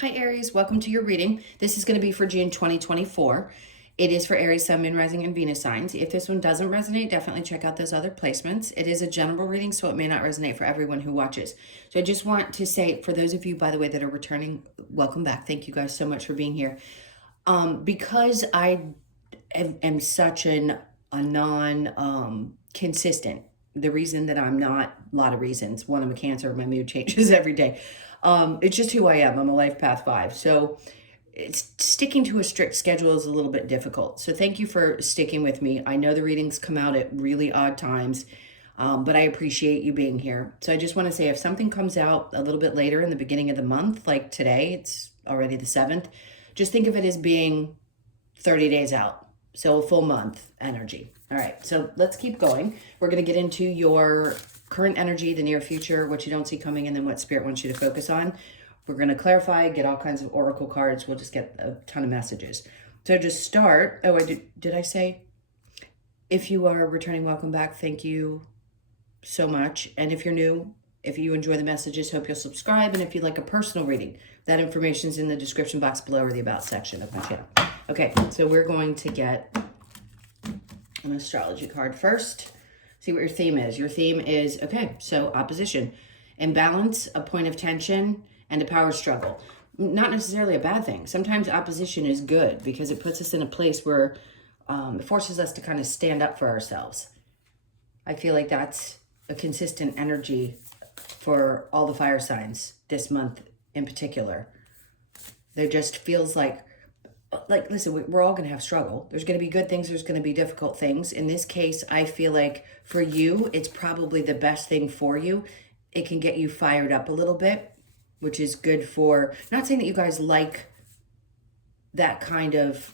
Hi Aries, welcome to your reading. This is going to be for June 2024. It is for Aries, Sun, Moon, Rising, and Venus signs. If this one doesn't resonate, definitely check out those other placements. It is a general reading, so it may not resonate for everyone who watches. So I just want to say, for those of you, by the way, that are returning, welcome back. Thank you guys so much for being here. Because I am such a non-consistent, the reason that I'm not, a lot of reasons. One, I'm a Cancer, my mood changes every day. It's just who I am. I'm a life path 5. So it's sticking to a strict schedule is a little bit difficult. So thank you for sticking with me. I know the readings come out at really odd times, but I appreciate you being here. So I just want to say, if something comes out a little bit later in the beginning of the month, like today, it's already the 7th, just think of it as being 30 days out. So a full month energy. All right, so let's keep going. We're going to get into your current energy, the near future, what you don't see coming, and then what Spirit wants you to focus on. We're going to clarify, get all kinds of oracle cards. We'll just get a ton of messages. So just start. Oh, did I say? If you are returning, welcome back. Thank you so much. And if you're new, if you enjoy the messages, hope you'll subscribe. And if you'd like a personal reading, that information is in the description box below or the About section of my channel. Okay, so we're going to get an astrology card first. See what your theme is. Your theme is, okay, so opposition, imbalance, a point of tension, and a power struggle. Not necessarily a bad thing. Sometimes opposition is good because it puts us in a place where it forces us to kind of stand up for ourselves. I feel like that's a consistent energy for all the fire signs this month in particular. There just feels like listen, we're all going to have struggle. There's going to be good things. There's going to be difficult things. In this case, I feel like for you, it's probably the best thing for you. It can get you fired up a little bit, which is good for, not saying that you guys like that kind of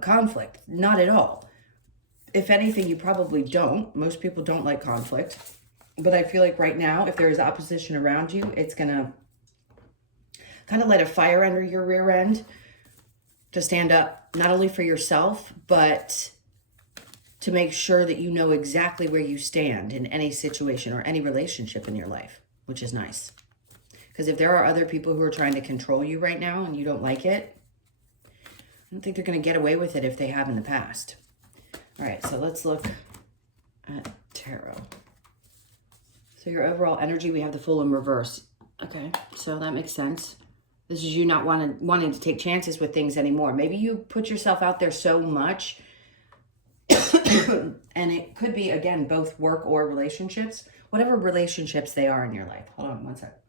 conflict. Not at all. If anything, you probably don't. Most people don't like conflict. But I feel like right now, if there is opposition around you, it's going to kind of light a fire under your rear end to stand up not only for yourself, but to make sure that you know exactly where you stand in any situation or any relationship in your life, which is nice. Because if there are other people who are trying to control you right now and you don't like it, I don't think they're going to get away with it if they have in the past. All right, so let's look at tarot. So your overall energy, we have the Fool in reverse. Okay, so that makes sense. This is you not wanting to take chances with things anymore. Maybe you put yourself out there so much, and it could be, again, both work or relationships, whatever relationships they are in your life. Hold on one sec.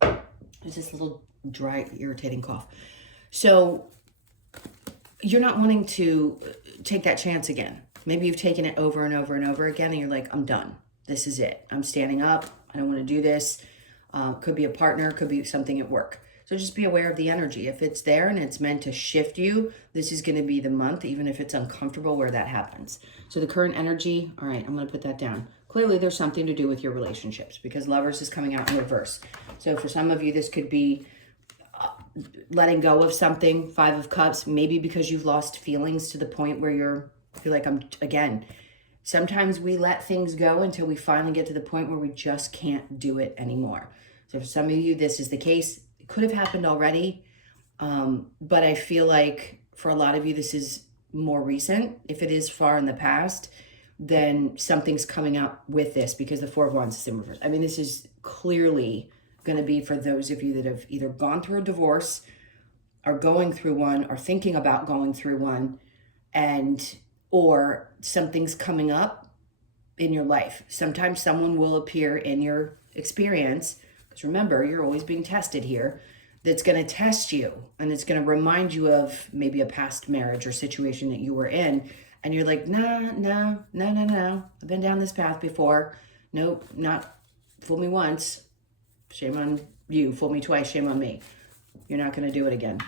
There's this little dry, irritating cough. So you're not wanting to take that chance again. Maybe you've taken it over and over and over again, and you're like, I'm done. This is it. I'm standing up. I don't want to do this. Could be a partner, could be something at work. So just be aware of the energy. If it's there and it's meant to shift you, this is going to be the month, even if it's uncomfortable, where that happens. So the current energy, all right, I'm going to put that down. Clearly, there's something to do with your relationships because Lovers is coming out in reverse. So for some of you, this could be letting go of something, 5 of Cups, maybe because you've lost feelings to the point where feel like sometimes we let things go until we finally get to the point where we just can't do it anymore. So for some of you, this is the case. It could have happened already, but I feel like for a lot of you, this is more recent. If it is far in the past, then something's coming up with this because the 4 of Wands is in reverse. I mean, this is clearly going to be for those of you that have either gone through a divorce, are going through one, or thinking about going through one, or something's coming up in your life. Sometimes someone will appear in your experience, because remember, you're always being tested here, that's going to test you, and it's going to remind you of maybe a past marriage or situation that you were in, and you're like, no, I've been down this path before. Nope, not fool me once, shame on you. Fool me twice, shame on me. You're not going to do it again.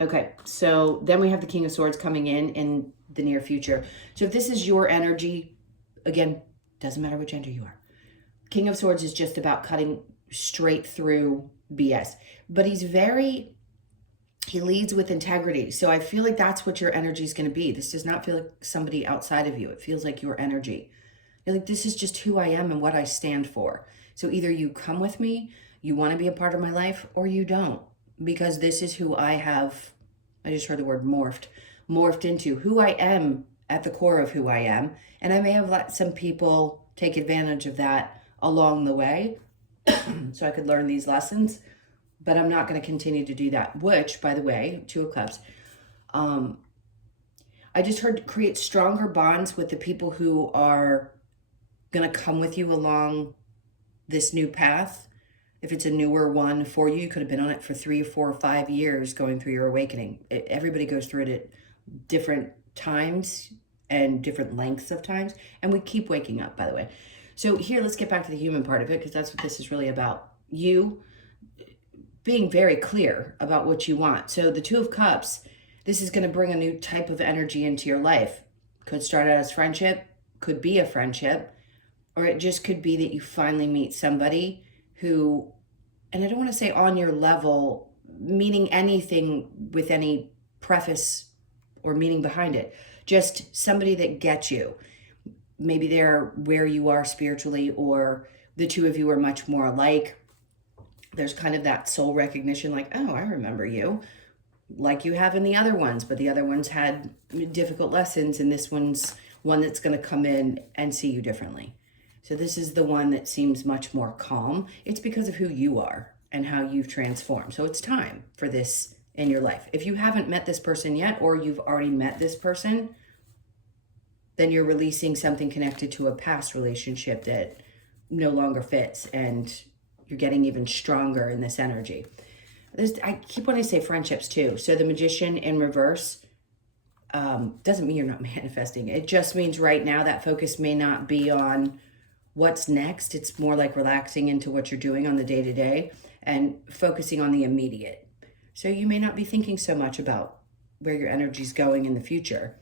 Okay, so then we have the King of Swords coming in the near future. So if this is your energy, again, doesn't matter what gender you are. King of Swords is just about cutting straight through BS. But he leads with integrity. So I feel like that's what your energy is going to be. This does not feel like somebody outside of you. It feels like your energy. You're like, this is just who I am and what I stand for. So either you come with me, You want to be a part of my life or you don't, because this is who I have, I just heard the word morphed into who I am at the core of who I am. And I may have let some people take advantage of that along the way so I could learn these lessons, but I'm not going to continue to do that, which, by the way, Two of Cups, I just heard create stronger bonds with the people who are going to come with you along this new path. If it's a newer one for you, you could have been on it for 3 or 4 or 5 years going through your awakening. Everybody goes through it at different times and different lengths of times. And we keep waking up, by the way. So here, let's get back to the human part of it, because that's what this is really about. You being very clear about what you want. So the Two of Cups, this is going to bring a new type of energy into your life. Could start out as friendship, could be a friendship, or it just could be that you finally meet somebody who, and I don't want to say on your level, meaning anything with any preface or meaning behind it. Just somebody that gets you. Maybe they're where you are spiritually, or the two of you are much more alike. There's kind of that soul recognition, like, oh, I remember you, like you have in the other ones, but the other ones had difficult lessons, and this one's one that's going to come in and see you differently. So this is the one that seems much more calm. It's because of who you are and how you've transformed. So it's time for this in your life. If you haven't met this person yet, or you've already met this person, then you're releasing something connected to a past relationship that no longer fits, and you're getting even stronger in this energy. I keep wanting to say friendships too. So the Magician in reverse doesn't mean you're not manifesting. It just means right now that focus may not be on what's next. It's more like relaxing into what you're doing on the day-to-day and focusing on the immediate. So you may not be thinking so much about where your energy's going in the future.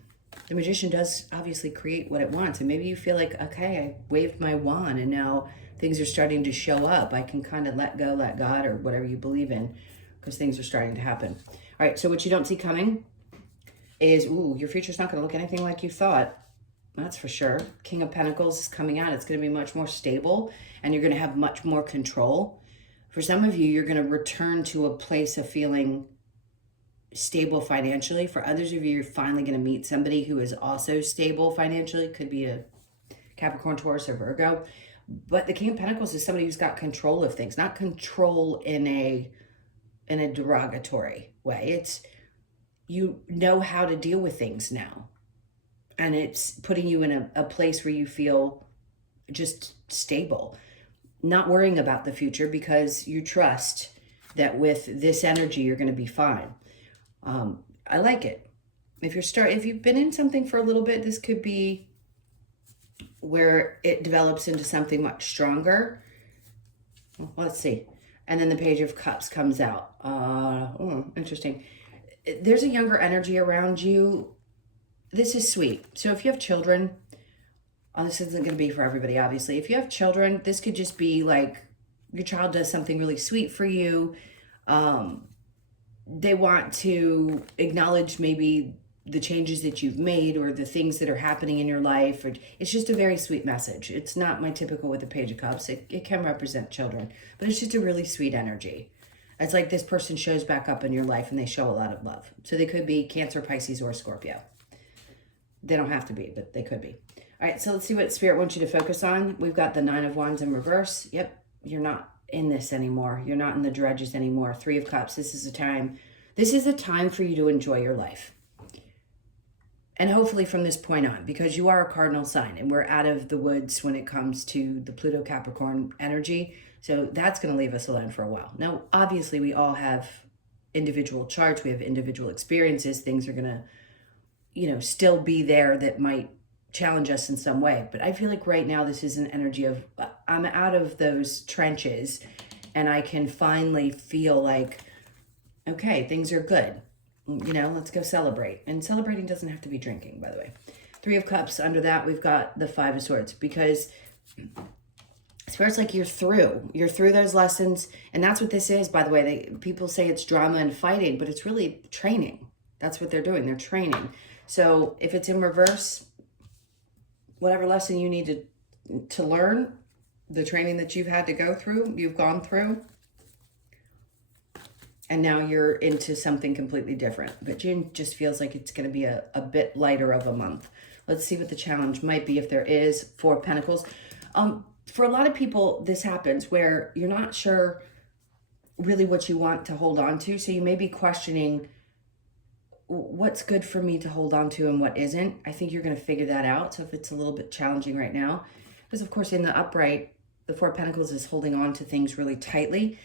The Magician does obviously create what it wants. And maybe you feel like, okay, I waved my wand and now things are starting to show up. I can kind of let go, let God, or whatever you believe in, because things are starting to happen. All right, so what you don't see coming is, your future's not going to look anything like you thought. That's for sure. King of Pentacles is coming out. It's going to be much more stable, and you're going to have much more control. For some of you, you're going to return to a place of feeling stable financially. For others of you, you're finally going to meet somebody who is also stable financially. Could be a Capricorn, Taurus, or Virgo. But the King of Pentacles is somebody who's got control of things, not control in a derogatory way. It's, you know how to deal with things now. And it's putting you in a place where you feel just stable, not worrying about the future, because you trust that with this energy, you're going to be fine. I like it. If you've been in something for a little bit, this could be where it develops into something much stronger. Well, let's see. And then the Page of Cups comes out. Interesting. There's a younger energy around you. This is sweet. So if you have children, this isn't going to be for everybody, obviously. If you have children, this could just be like your child does something really sweet for you. They want to acknowledge maybe the changes that you've made or the things that are happening in your life. Or it's just a very sweet message. It's not my typical with the Page of Cups. It can represent children, but it's just a really sweet energy. It's like this person shows back up in your life and they show a lot of love. So they could be Cancer, Pisces, or Scorpio. They don't have to be, but they could be. All right, so let's see what Spirit wants you to focus on. We've got the Nine of Wands in reverse. Yep, you're not in this anymore. You're not in the dredges anymore. Three of Cups. This is a time for you to enjoy your life. And hopefully from this point on, because you are a cardinal sign and we're out of the woods when it comes to the Pluto Capricorn energy. So that's going to leave us alone for a while. Now, obviously, we all have individual charts. We have individual experiences. Things are going to, still be there that might challenge us in some way. But I feel like right now this is an energy of, I'm out of those trenches and I can finally feel like, okay, things are good. Let's go celebrate. And celebrating doesn't have to be drinking, by the way. Three of Cups. Under that, we've got the Five of Swords, because Spirit's like you're through those lessons. And that's what this is, by the way. People say it's drama and fighting, but it's really training. That's what they're doing. They're training. So if it's in reverse, whatever lesson you need to learn, the training that you've had to go through, you've gone through, And now you're into something completely different. But June just feels like it's going to be a bit lighter of a month. Let's see what the challenge might be, if there is. Four of Pentacles. For a lot of people, this happens where you're not sure really what you want to hold on to. So you may be questioning what's good for me to hold on to and what isn't. I think you're going to figure that out. So if it's a little bit challenging right now, because of course in the upright, the Four of Pentacles is holding on to things really tightly.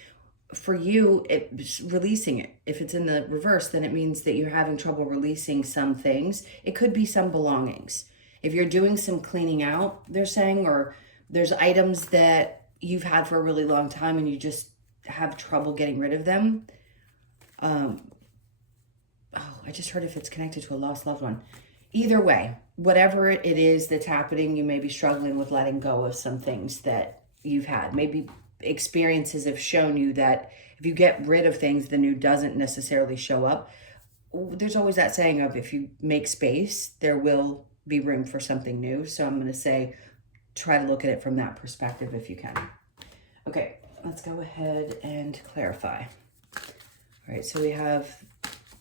For you, it's releasing it. If it's in the reverse, then it means that you're having trouble releasing some things. It could be some belongings. If you're doing some cleaning out, they're saying, or there's items that you've had for a really long time and you just have trouble getting rid of them. I just heard if it's connected to a lost loved one. Either way, whatever it is that's happening, you may be struggling with letting go of some things that you've had. Maybe experiences have shown you that if you get rid of things, the new doesn't necessarily show up. There's always that saying of, if you make space, there will be room for something new. So I'm going to say, try to look at it from that perspective if you can. Okay, let's go ahead and clarify. All right, so we have,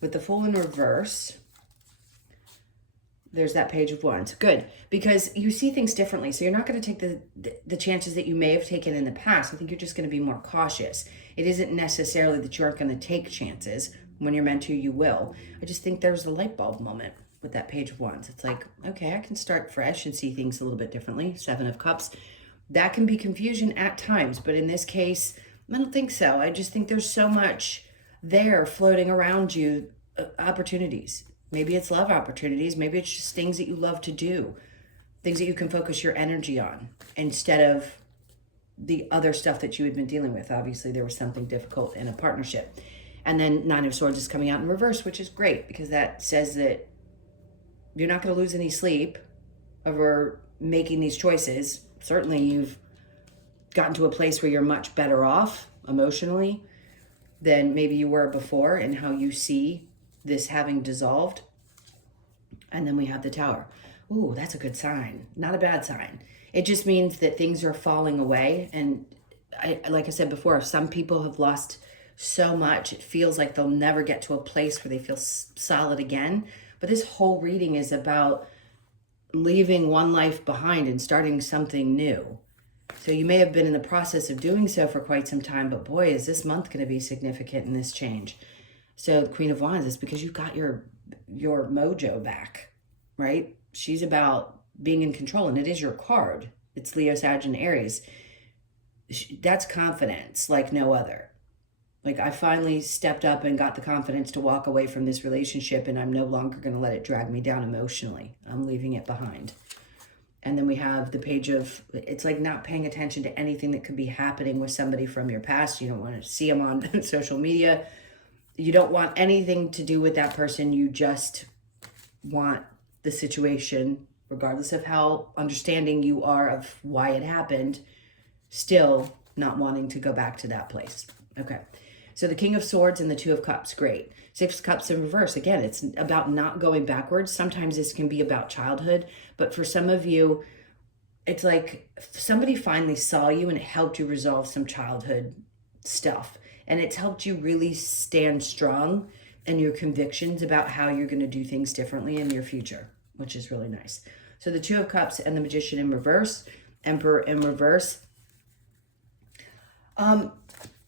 with the Fool in reverse, there's that Page of Wands. Good, because you see things differently. So you're not going to take the chances that you may have taken in the past. I think you're just going to be more cautious. It isn't necessarily that you aren't going to take chances. When you're meant to, you will. I just think there's a light bulb moment with that Page of Wands. It's like, okay, I can start fresh and see things a little bit differently. Seven of Cups. That can be confusion at times, but in this case, I don't think so. I just think there's so much there floating around you, opportunities. Maybe it's love opportunities. Maybe it's just things that you love to do, things that you can focus your energy on instead of the other stuff that you had been dealing with. Obviously, there was something difficult in a partnership. And then Nine of Swords is coming out in reverse, which is great because that says that you're not going to lose any sleep over making these choices. Certainly, you've gotten to a place where you're much better off emotionally than maybe you were before, and how you see this having dissolved. And then we have the Tower. Ooh, that's a good sign. Not a bad sign. It just means that things are falling away. And like I said before, some people have lost so much, it feels like they'll never get to a place where they feel solid again. But this whole reading is about leaving one life behind and starting something new. So you may have been in the process of doing so for quite some time, but boy, is this month going to be significant in this change. So the Queen of Wands is because you've got your mojo back, right? She's about being in control, and it is your card. It's Leo, Sag, and Aries. That's confidence like no other. Like, I finally stepped up and got the confidence to walk away from this relationship, and I'm no longer going to let it drag me down emotionally. I'm leaving it behind. And then we have the Page of, it's like not paying attention to anything that could be happening with somebody from your past. You don't want to see them on social media. You don't want anything to do with that person. You just want the situation, regardless of how understanding you are of why it happened, still not wanting to go back to that place. Okay. So the King of Swords and the Two of Cups, great. Six of Cups in reverse. Again, it's about not going backwards. Sometimes this can be about childhood, but for some of you, it's like somebody finally saw you and it helped you resolve some childhood stuff. And it's helped you really stand strong in your convictions about how you're going to do things differently in your future, which is really nice. So the Two of Cups and the Magician in reverse, Emperor in reverse.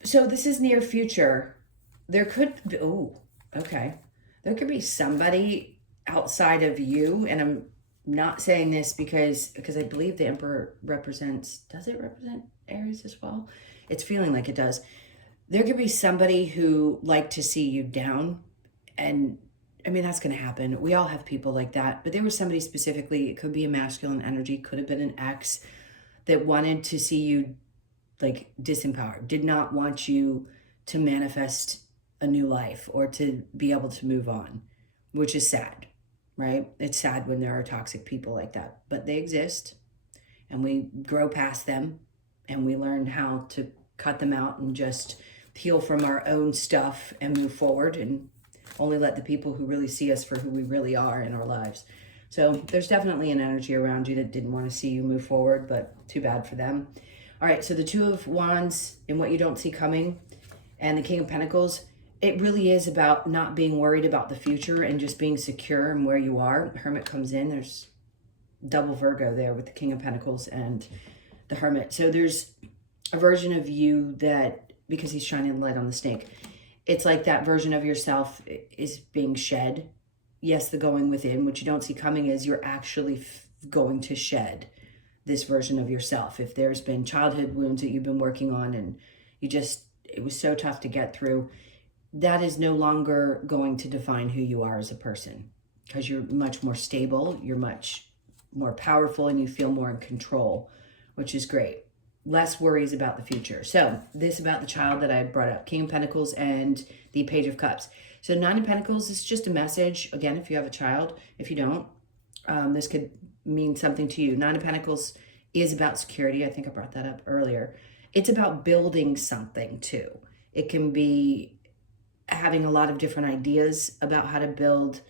So this is near future. There could be, there could be somebody outside of you, and I'm not saying this because I believe the Emperor represents, does it represent Aries as well? It's feeling like it does. There could be somebody who liked to see you down, and I mean, that's going to happen. We all have people like that, but there was somebody specifically, it could be a masculine energy, could have been an ex, that wanted to see you like disempowered, did not want you to manifest a new life or to be able to move on, which is sad, right? It's sad when there are toxic people like that, but they exist, and we grow past them, and we learn how to cut them out and just heal from our own stuff and move forward, and only let the people who really see us for who we really are in our lives. So there's definitely an energy around you that didn't want to see you move forward, but too bad for them. All right, so the Two of Wands and what you don't see coming, and the King of Pentacles. it really is about not being worried about the future and just being secure in where you are. Hermit comes in. There's double Virgo there with the King of Pentacles and the Hermit. So there's a version of you that, because he's shining light on the snake, it's like that version of yourself is being shed. Yes, the going within, which you don't see coming, is you're actually going to shed this version of yourself. If there's been childhood wounds that you've been working on and it was so tough to get through, that is no longer going to define who you are as a person, because you're much more stable, you're much more powerful, and you feel more in control, which is great. Less worries about the future. So this about the child that I brought up, King of Pentacles and the Page of Cups. So Nine of Pentacles is just a message. Again, if you have a child, if you don't, this could mean something to you. Nine of Pentacles is about security. I think I brought that up earlier. It's about building something too. It can be having a lot of different ideas about how to build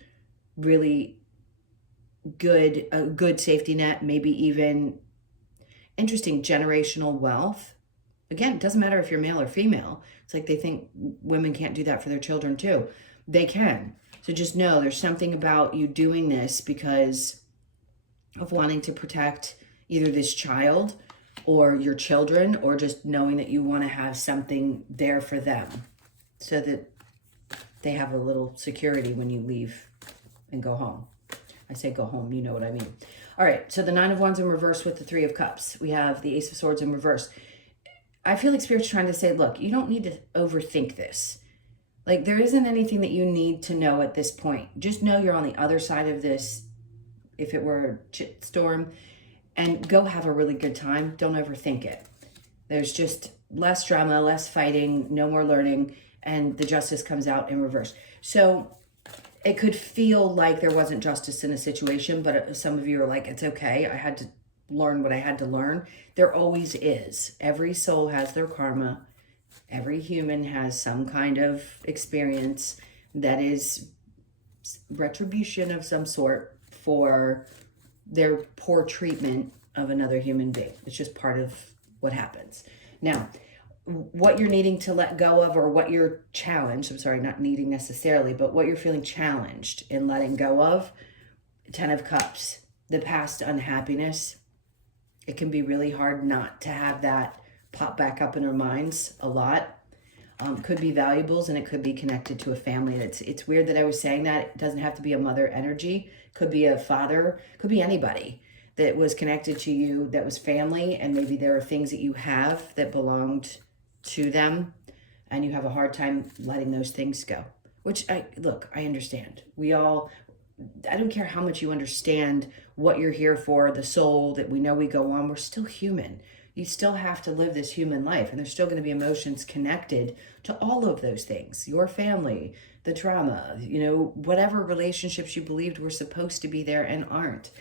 really a good safety net, maybe even interesting generational wealth. Again, it doesn't matter if you're male or female. It's like they think women can't do that for their children too. They can. So just know there's something about you doing this because of wanting to protect either this child or your children, or just knowing that you want to have something there for them so that they have a little security when you leave and go home. I say go home, you know what I mean. All right, so the Nine of Wands in reverse with the Three of Cups. We have the Ace of Swords in reverse. I feel like Spirit's trying to say, look, you don't need to overthink this. Like, there isn't anything that you need to know at this point. Just know you're on the other side of this, if it were a shit storm, and go have a really good time. Don't overthink it. There's just less drama, less fighting, no more learning, and the Justice comes out in reverse. So it could feel like there wasn't justice in a situation, but some of you are like, it's okay. I had to learn what I had to learn. There always is. Every soul has their karma. Every human has some kind of experience that is retribution of some sort for their poor treatment of another human being. It's just part of what happens. Now, what you're needing to let go of, or what you're challenged, I'm sorry, not needing necessarily, but what you're feeling challenged in letting go of, Ten of Cups, the past unhappiness. It can be really hard not to have that pop back up in our minds a lot. Could be valuables, and it could be connected to a family. It's weird that I was saying that. It doesn't have to be a mother energy. Could be a father, could be anybody that was connected to you that was family, and maybe there are things that you have that belonged to them and you have a hard time letting those things go, which I understand. I don't care how much you understand what you're here for, the soul that we know we go on, we're still human. You still have to live this human life, and there's still going to be emotions connected to all of those things, your family, the trauma, whatever relationships you believed were supposed to be there and aren't.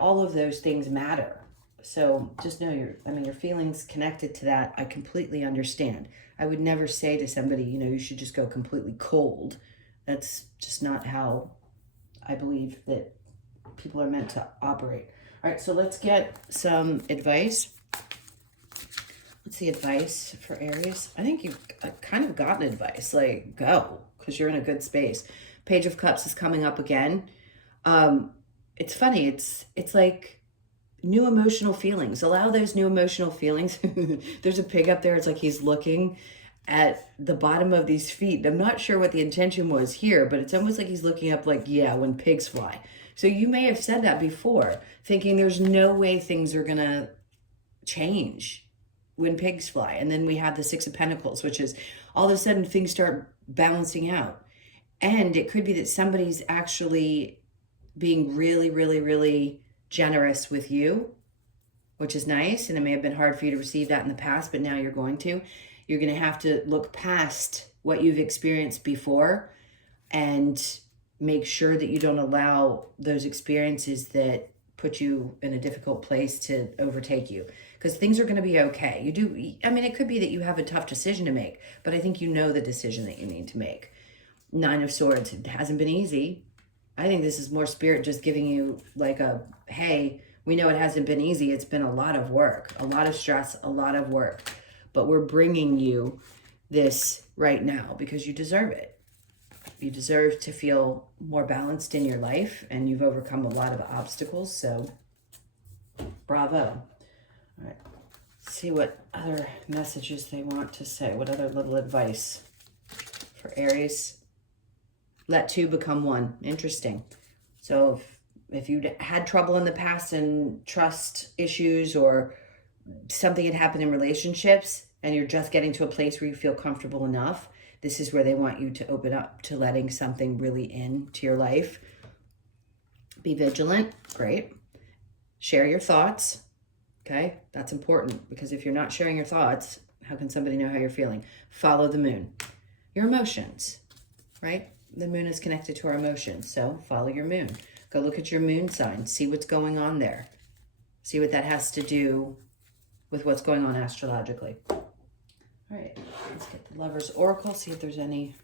All of those things matter. So just know your feelings connected to that, I completely understand. I would never say to somebody, you should just go completely cold. That's just not how I believe that people are meant to operate. All right, so let's get some advice. What's the advice for Aries? I think you've kind of gotten advice, like go, because you're in a good space. Page of Cups is coming up again. It's funny, it's like new emotional feelings. Allow those new emotional feelings. There's a pig up there. It's like he's looking at the bottom of these feet. I'm not sure what the intention was here, but it's almost like he's looking up like, yeah, when pigs fly. So you may have said that before, thinking there's no way things are going to change when pigs fly. And then we have the Six of Pentacles, which is all of a sudden things start balancing out. And it could be that somebody's actually being really, really, really generous with you, which is nice. And it may have been hard for you to receive that in the past, but now you're going to. You're going to have to look past what you've experienced before and make sure that you don't allow those experiences that put you in a difficult place to overtake you, because things are going to be okay. It could be that you have a tough decision to make, but I think you know the decision that you need to make. Nine of Swords, it hasn't been easy. I think this is more Spirit just giving you like hey, we know it hasn't been easy. It's been a lot of work, a lot of stress, a lot of work, but we're bringing you this right now because you deserve it. You deserve to feel more balanced in your life, and you've overcome a lot of obstacles, so bravo. All right, let's see what other messages they want to say. What other little advice for Aries? Let two become one. Interesting. So if you had trouble in the past and trust issues or something had happened in relationships and you're just getting to a place where you feel comfortable enough, this is where they want you to open up to letting something really into your life. Be vigilant. Great. Share your thoughts. Okay, that's important, because if you're not sharing your thoughts, how can somebody know how you're feeling? Follow the moon. Your emotions, right? The moon is connected to our emotions, so follow your moon. Go look at your moon sign. See what's going on there. See what that has to do with what's going on astrologically. All right, let's get the Lover's Oracle, see if there's any...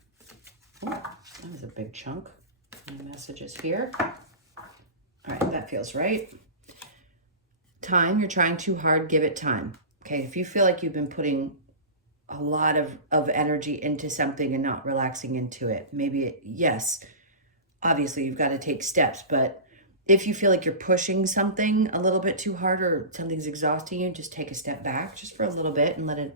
Oh, that was a big chunk. Any messages here? All right, that feels right. Time, you're trying too hard, give it time. Okay, if you feel like you've been putting a lot of energy into something and not relaxing into it, maybe, yes, obviously you've got to take steps, but if you feel like you're pushing something a little bit too hard or something's exhausting you, just take a step back just for a little bit and let it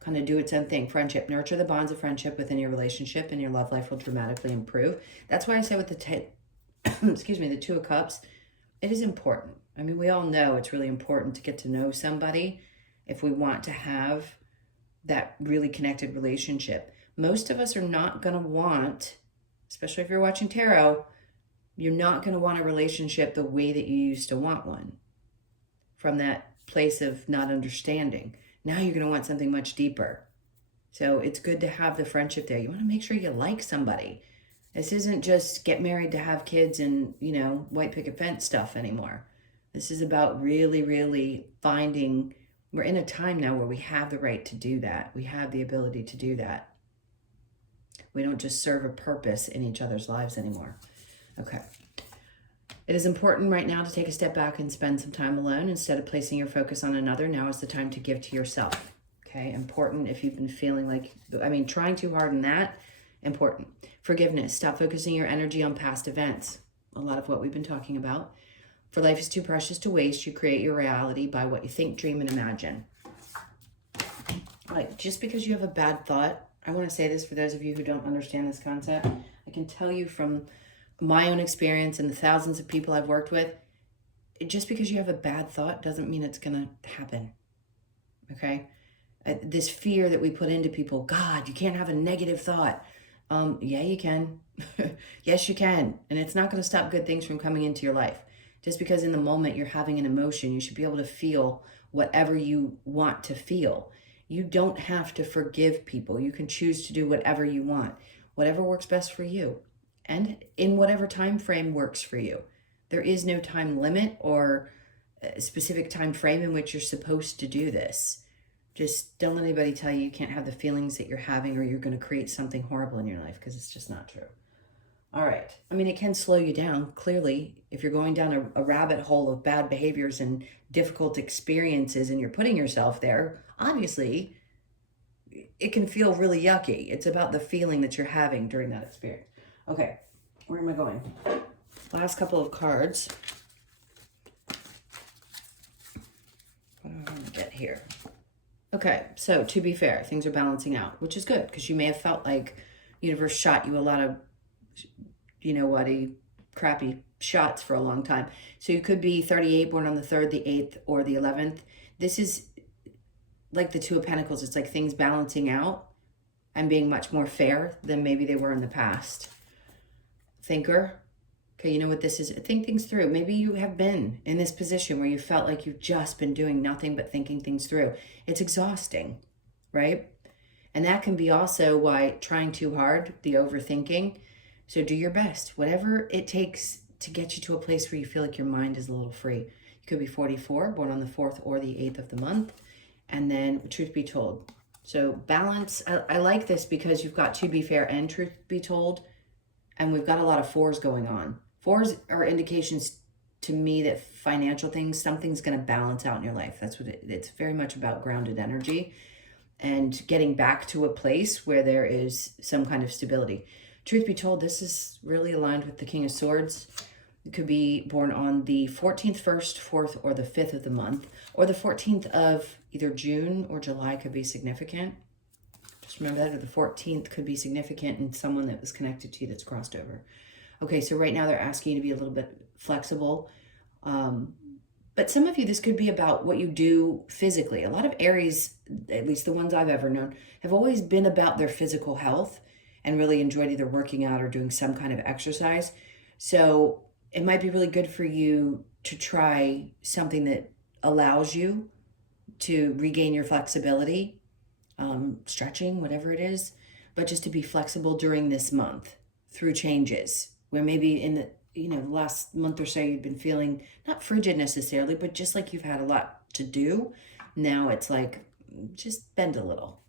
kind of do its own thing. Friendship, nurture the bonds of friendship within your relationship, and your love life will dramatically improve. That's why I say with the excuse me, the Two of Cups, it is important. I mean, we all know it's really important to get to know somebody if we want to have that really connected relationship. Most of us are not going to want, especially if you're watching tarot, you're not going to want a relationship the way that you used to want one, from that place of not understanding. Now you're going to want something much deeper. So it's good to have the friendship there. You want to make sure you like somebody. This isn't just get married to have kids and, you know, white picket fence stuff anymore. This is about really, really finding, we're in a time now where we have the right to do that. We have the ability to do that. We don't just serve a purpose in each other's lives anymore. Okay. It is important right now to take a step back and spend some time alone instead of placing your focus on another. Now is the time to give to yourself. Okay. Important if you've been feeling like, trying too hard in that. Important. Forgiveness. Stop focusing your energy on past events. A lot of what we've been talking about. For life is too precious to waste. You create your reality by what you think, dream, and imagine. Like, just because you have a bad thought, I want to say this for those of you who don't understand this concept. I can tell you from my own experience and the thousands of people I've worked with, just because you have a bad thought doesn't mean it's going to happen. Okay? This fear that we put into people, God, you can't have a negative thought. Yeah, you can. Yes, you can. And it's not going to stop good things from coming into your life. Just because in the moment you're having an emotion, you should be able to feel whatever you want to feel. You don't have to forgive people. You can choose to do whatever you want, whatever works best for you, and in whatever time frame works for you. There is no time limit or a specific time frame in which you're supposed to do this. Just don't let anybody tell you can't have the feelings that you're having or you're going to create something horrible in your life, because it's just not true. All right. It can slow you down. Clearly, if you're going down a rabbit hole of bad behaviors and difficult experiences and you're putting yourself there, obviously, it can feel really yucky. It's about the feeling that you're having during that experience. Okay. Where am I going? Last couple of cards. What do I want to get here? Okay. So, to be fair, things are balancing out, which is good, because you may have felt like universe shot you a lot of crappy shots for a long time. So you could be 38, born on the 3rd, the 8th, or the 11th. This is like the Two of Pentacles. It's like things balancing out and being much more fair than maybe they were in the past. Thinker. Okay, you know what this is? Think things through. Maybe you have been in this position where you felt like you've just been doing nothing but thinking things through. It's exhausting, right? And that can be also why trying too hard, the overthinking. So do your best, whatever it takes to get you to a place where you feel like your mind is a little free. You could be 44, born on the 4th or the 8th of the month. And then truth be told. So balance, I like this because you've got to be fair and truth be told. And we've got a lot of 4s going on. 4s are indications to me that financial things, something's going to balance out in your life. That's what it's very much about, grounded energy. and getting back to a place where there is some kind of stability. Truth be told, this is really aligned with the King of Swords. You could be born on the 14th, 1st, 4th, or the 5th of the month, or the 14th of either June or July could be significant. Just remember that, or the 14th could be significant in someone that was connected to you that's crossed over. Okay, so right now they're asking you to be a little bit flexible. But some of you, this could be about what you do physically. A lot of Aries, at least the ones I've ever known, have always been about their physical health and really enjoyed either working out or doing some kind of exercise. So it might be really good for you to try something that allows you to regain your flexibility, stretching, whatever it is, but just to be flexible during this month through changes where maybe in the the last month or so you've been feeling not frigid necessarily, but just like you've had a lot to do. Now it's like, just bend a little.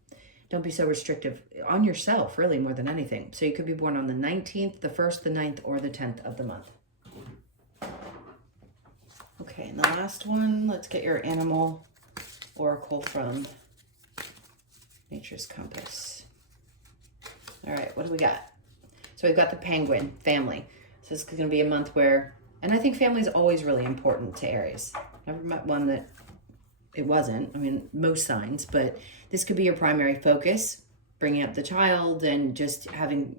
Don't be so restrictive on yourself, really, more than anything. So you could be born on the 19th, the 1st, the 9th, or the 10th of the month. Okay, and the last one, let's get your animal oracle from Nature's Compass. All right, what do we got? So we've got the penguin, family. So this is going to be a month where, and I think family is always really important to Aries. Never met one that it wasn't. I mean, most signs, but this could be your primary focus, bringing up the child and just having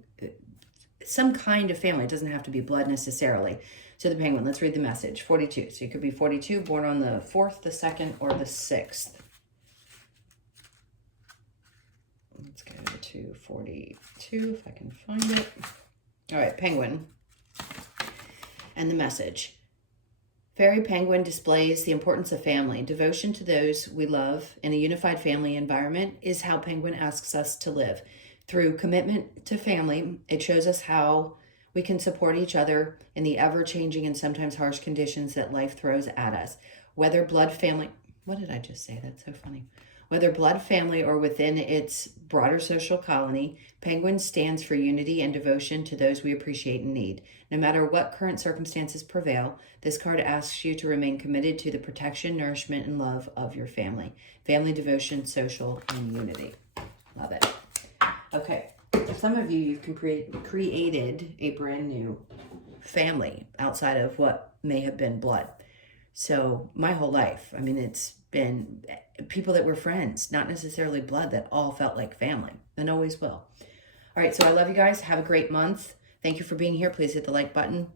some kind of family. It doesn't have to be blood necessarily. So the penguin, let's read the message. 42. So you could be 42, born on the 4th, the 2nd, or the 6th. Let's go to 42 if I can find it. All right, penguin. And the message. Fairy Penguin displays the importance of family. Devotion to those we love in a unified family environment is how Penguin asks us to live. Through commitment to family, it shows us how we can support each other in the ever-changing and sometimes harsh conditions that life throws at us. Whether blood family... What did I just say? That's so funny. Whether blood family or within its broader social colony, Penguin stands for unity and devotion to those we appreciate and need. No matter what current circumstances prevail, this card asks you to remain committed to the protection, nourishment, and love of your family. Family, devotion, social, and unity. Love it. Okay, for some of you, you've created a brand new family outside of what may have been blood. So my whole life, I mean, it's been people that were friends, not necessarily blood, that all felt like family and always will. All right, so I love you guys. Have a great month. Thank you for being here. Please hit the like button.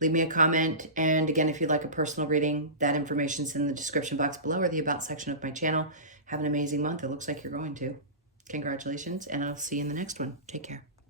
Leave me a comment. And again, if you'd like a personal reading, that information's in the description box below or the About section of my channel. Have an amazing month. It looks like you're going to. Congratulations, and I'll see you in the next one. Take care.